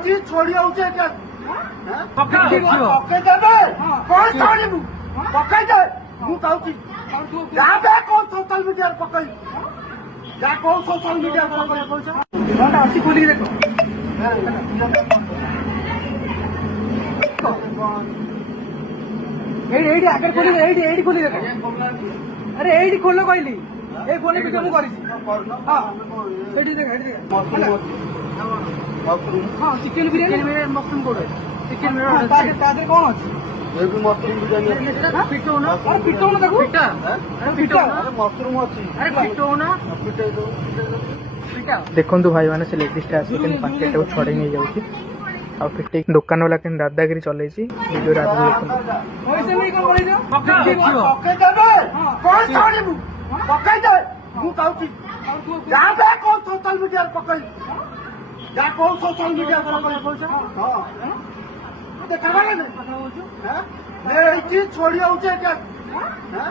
ଏଇଠି ଛୋଡ଼ି ହଉଛି ପକେଇ ଦେବେ କଣ ଛାଡ଼ିବୁ ପକେଇ ଦେ ମୁଁ କହୁଛି ଯାହା ବେ କଣ ସୋସିଆଲ ମିଡିଆରେ ପକେଇ ଯାହା କଣ ସୋସିଆଲ ମିଡିଆରେ ପକେଇ ପଇସା ଅଛି ଖୋଲିକି ଦେଖ ଏଇଠି ଆଗରେ ଖୋଲି ଏଇଠି ଖୋଲି ଦେଖ अरे एडी खोलो कहली ए फोन वीडियो मु करिछि हां एडी देख एडी देख हां chicken biryani mushroom code chicken biryani ताजे कोन अछि ये भी मशरूम बिरयानी पिटो ना अरे पिटो ना देखो पिटा अरे पिटो अरे मशरूम अछि अरे पिटो ना पिटा दो पिटा देखंतु भाई माने से लेडिस आसी केन पैकेट को छोड़े नहीं जाउछि आ फिटे दुकान वाला केन दादागिरी चलेछि वीडियो रात देखंतु पैसे नहीं कोन बोलै जो पके देबे कोन छाड़ीबू पके दे मु कहउछि जा बे कोन सोशल मीडिया रे पकई जा कोन सोशल मीडिया रे पकई पैसा हां देखा ना हां ले इठी छोड़ी आउछे के हां